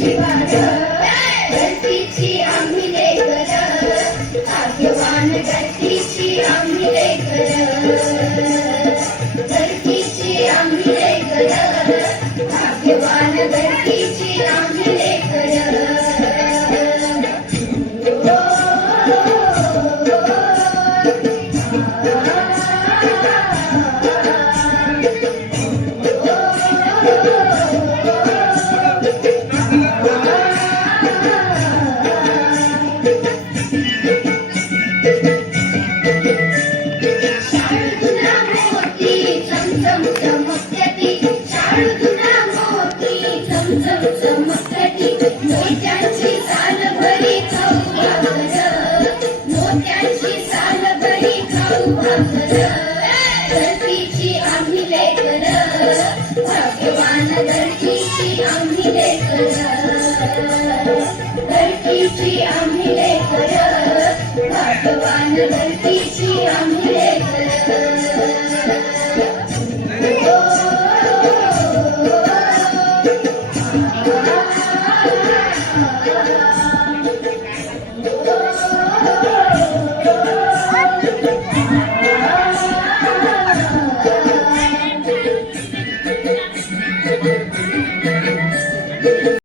शिवार धरतीची आम्ही लेकर भाग्यवान धरतीची आम्ही लेकर धरतीची आम्ही लेकर भाग्यवान धरतीची आम्ही लेकर मोत्यांची साल भरी खाऊ भाकर मोत्यांची साल भरी खाऊ भाकर धरतीची आम्ही लेकर भाग्यवान धरतीची आम्ही लेकर धरतीची आम्ही लेकर भाग्यवान धरती